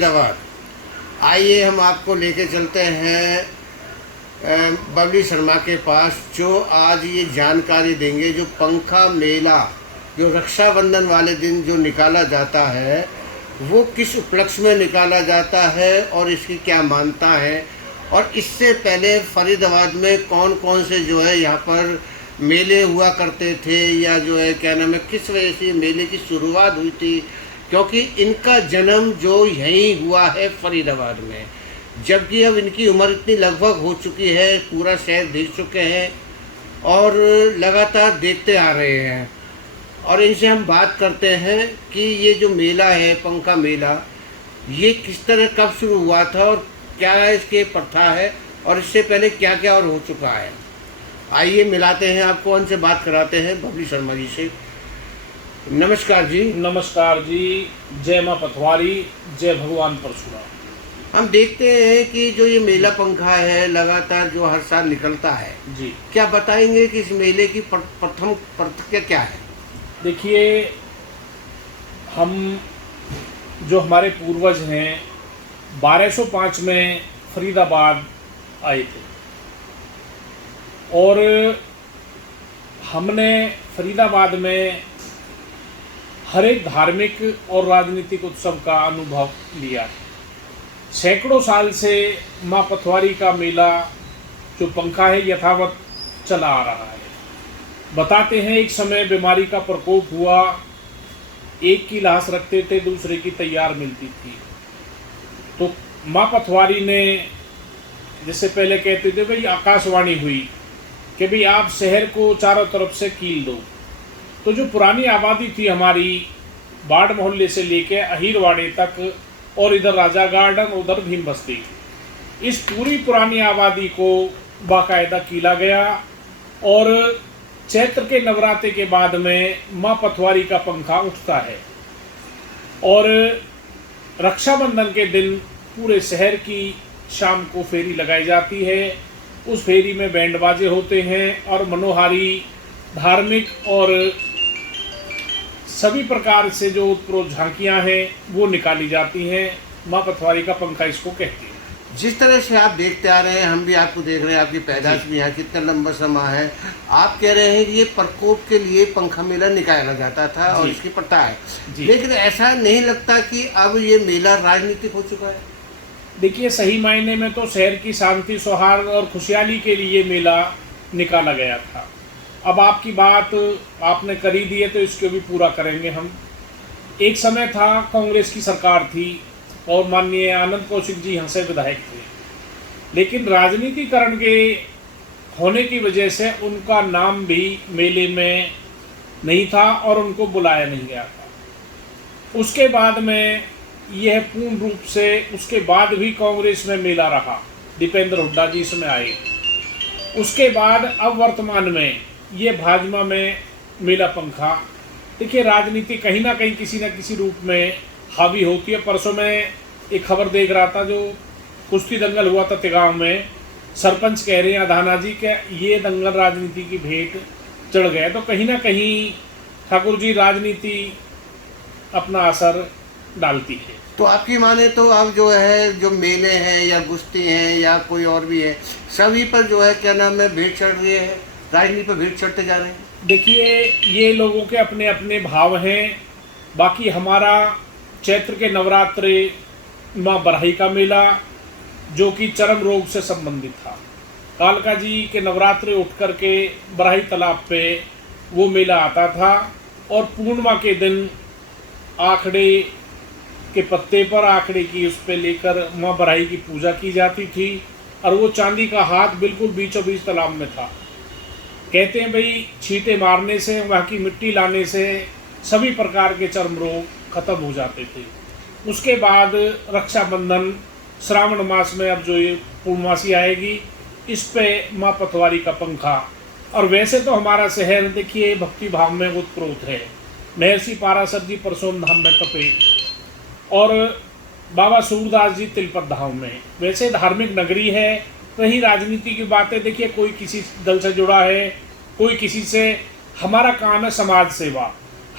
फरीदाबाद। आइए हम आपको लेके चलते हैं बबली शर्मा के पास, जो आज ये जानकारी देंगे। जो पंखा मेला जो रक्षाबंधन वाले दिन जो निकाला जाता है, वो किस उपलक्ष्य में निकाला जाता है और इसकी क्या मान्यता है, और इससे पहले फरीदाबाद में कौन कौन से जो है यहाँ पर मेले हुआ करते थे, या जो है क्या नाम है, किस वजह से मेले की शुरुआत हुई थी। क्योंकि इनका जन्म जो यहीं हुआ है फरीदाबाद में, जबकि अब इनकी उम्र इतनी लगभग हो चुकी है, पूरा शहर देख चुके हैं और लगातार देखते आ रहे हैं। और इनसे हम बात करते हैं कि ये जो मेला है, पंखा मेला, ये किस तरह कब शुरू हुआ था और क्या इसके प्रथा है, और इससे पहले क्या क्या और हो चुका है। आइए मिलाते हैं आपको, उनसे बात कराते हैं बबली शर्मा जी से। नमस्कार जी। नमस्कार जी। जय माँ पथवारी, जय भगवान परशुराम। हम देखते हैं कि जो ये मेला पंखा है लगातार जो हर साल निकलता है जी, क्या बताएंगे कि इस मेले की प्रथम प्रतिक्रिया क्या है। देखिए, हम जो हमारे पूर्वज हैं 1205 में फरीदाबाद आए थे, और हमने फरीदाबाद में हर एक धार्मिक और राजनीतिक उत्सव का अनुभव लिया है। सैकड़ों साल से माँ पथवारी का मेला जो पंखा है यथावत चला आ रहा है। बताते हैं एक समय बीमारी का प्रकोप हुआ, एक की लाश रखते थे, दूसरे की तैयार मिलती थी। तो माँ पथवारी ने, जिससे पहले कहते थे भाई आकाशवाणी हुई कि भाई आप शहर को चारों तरफ से कील दो। तो जो पुरानी आबादी थी हमारी, बाढ़ मोहल्ले से लेके अहीरवाड़े तक, और इधर राजा गार्डन, उधर भीम बस्ती, इस पूरी पुरानी आबादी को बाकायदा कीला गया। और चैत्र के नवरात्रे के बाद में माँ पथवारी का पंखा उठता है, और रक्षाबंधन के दिन पूरे शहर की शाम को फेरी लगाई जाती है। उस फेरी में बैंड बाजे होते हैं और मनोहारी धार्मिक और सभी प्रकार से जो उत्प्रोत झांकियाँ हैं वो निकाली जाती हैं। माँ पथवारी का पंखा इसको कहते हैं। जिस तरह से आप देखते आ रहे हैं, हम भी आपको देख रहे हैं, आपकी पैदाश भी यहाँ कितना लंबा समय है। आप कह रहे हैं कि ये प्रकोप के लिए पंखा मेला निकाला जाता था और इसकी प्रथा है, लेकिन ऐसा नहीं लगता कि अब ये मेला राजनीतिक हो चुका है। देखिए, सही मायने में तो शहर की शांति, सौहार्द और खुशहाली के लिए मेला निकाला गया था। अब आपकी बात आपने करी दी है तो इसको भी पूरा करेंगे हम। एक समय था, कांग्रेस की सरकार थी और माननीय आनंद कौशिक जी यहाँ से विधायक थे, लेकिन राजनीतिकरण के होने की वजह से उनका नाम भी मेले में नहीं था और उनको बुलाया नहीं गया था। उसके बाद में यह पूर्ण रूप से, उसके बाद भी कांग्रेस में मेला रहा, दीपेंद्र हुड्डा जी इसमें आए। उसके बाद अब वर्तमान में ये भाजपा में मेला पंखा। देखिए, राजनीति कहीं ना कहीं किसी न किसी रूप में हावी होती है। परसों में एक खबर देख रहा था, जो कुश्ती दंगल हुआ था तिगांव में, सरपंच कह रहे हैं अधाना जी के ये दंगल राजनीति की भेंट चढ़ गया। तो कहीं ना कहीं ठाकुर जी राजनीति अपना असर डालती है। तो आपकी माने तो अब जो है, जो मेले हैं या कुश्ती हैं या कोई और भी है, सभी पर जो है क्या नाम है, भेंट चढ़ रही है, राजनीति पर भेंट चढ़ते जा रहे हैं। देखिए, ये लोगों के अपने अपने भाव हैं। बाकी हमारा चैत्र के नवरात्रे माँ बरहई का मेला, जो कि चर्म रोग से संबंधित था, कालका जी के नवरात्रे उठ करके बरहई तालाब पे वो मेला आता था, और पूर्णिमा के दिन आखड़े के पत्ते पर आखड़े की उस पे लेकर माँ बरहई की पूजा की जाती थी, और वो चांदी का हाथ बिल्कुल बीचों बीच तालाब में था। कहते हैं भाई छींटे मारने से, वहाँ की मिट्टी लाने से सभी प्रकार के चर्म रोग खत्म हो जाते थे। उसके बाद रक्षाबंधन श्रावण मास में, अब जो ये पूर्णमासी आएगी, इस पे माँ पथवारी का पंखा। और वैसे तो हमारा शहर देखिए भक्ति भाव में उत्प्रोत है। महर्षि पाराशर जी परसोम धाम में तपे, और बाबा सूरदास जी तिलपत धाम में। वैसे धार्मिक नगरी है, वहीं राजनीति की बातें देखिए, कोई किसी दल से जुड़ा है, कोई किसी से। हमारा काम है समाज सेवा।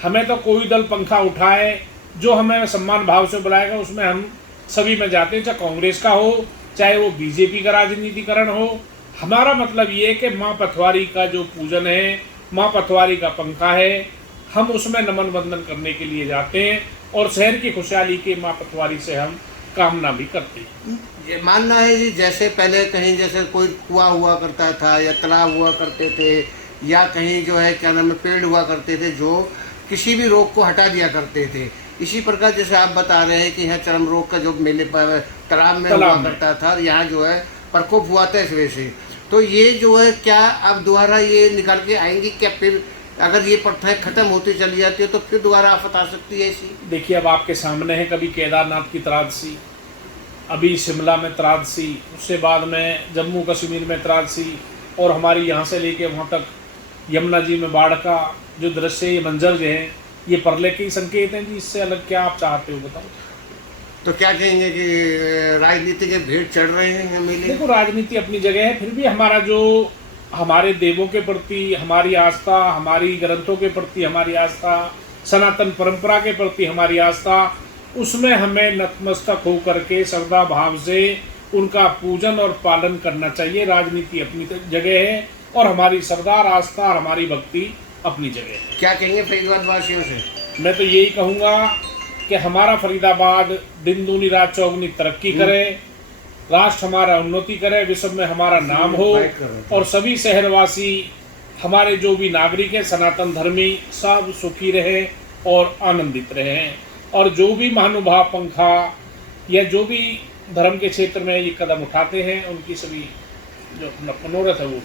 हमें तो कोई दल पंखा उठाए जो हमें सम्मान भाव से बुलाएगा, उसमें हम सभी में जाते हैं, चाहे कांग्रेस का हो चाहे वो बीजेपी का राजनीतिकरण हो। हमारा मतलब ये है कि माँ पथवारी का जो पूजन है, माँ पथवारी का पंखा है, हम उसमें नमन वंदन करने के लिए जाते हैं और शहर की खुशहाली के माँ पथवारी से हम कामना भी करते हैं। ये मानना है जी, जैसे पहले कहीं जैसे कोई कुआं हुआ करता था या तालाब हुआ करते थे या कहीं जो है क्या नाम है पेड़ हुआ करते थे जो किसी भी रोग को हटा दिया करते थे, इसी प्रकार जैसे आप बता रहे हैं कि यहाँ चर्म रोग का जो मेले तालाब में हुआ करता था, यहाँ जो है प्रकोप हुआ था इस वजह से, तो ये जो है क्या अब दोबारा ये निकाल के आएंगी क्या? फिर अगर ये प्रथाएं खत्म होती चली जाती है तो फिर दोबारा आफत आ सकती है ऐसी? देखिए, अब आपके सामने है, कभी केदारनाथ की त्रासदी, अभी शिमला में त्रासदी, उससे बाद में जम्मू कश्मीर में त्रासदी, और हमारी यहाँ से लेके वहाँ तक यमुना जी में बाढ़ का जो दृश्य, ये मंजर जो है, ये प्रलय के संकेत हैं जी। इससे अलग क्या आप चाहते हो बताओ? तो क्या कहेंगे कि राजनीति के भीड़ चढ़ रहे हैं मेले? देखो, राजनीति अपनी जगह है, फिर भी हमारा जो हमारे देवों के प्रति हमारी आस्था, हमारी ग्रंथों के प्रति हमारी आस्था, सनातन परंपरा के प्रति हमारी आस्था, उसमें हमें नतमस्तक होकर के श्रद्धा भाव से उनका पूजन और पालन करना चाहिए। राजनीति अपनी जगह है और हमारी श्रद्धा, आस्था और हमारी भक्ति अपनी जगह है। क्या कहेंगे फरीदाबाद वासियों से? मैं तो यही कहूँगा कि हमारा फरीदाबाद दिन दूनी रात चौगुनी तरक्की करे, राष्ट्र हमारा उन्नति करे, विश्व में हमारा नाम हो, और सभी शहरवासी हमारे जो भी नागरिक हैं सनातन धर्मी सब सुखी रहे और आनंदित रहे, और जो भी महानुभाव पंखा या जो भी धर्म के क्षेत्र में ये कदम उठाते हैं उनकी सभी जो मनोरथ है वो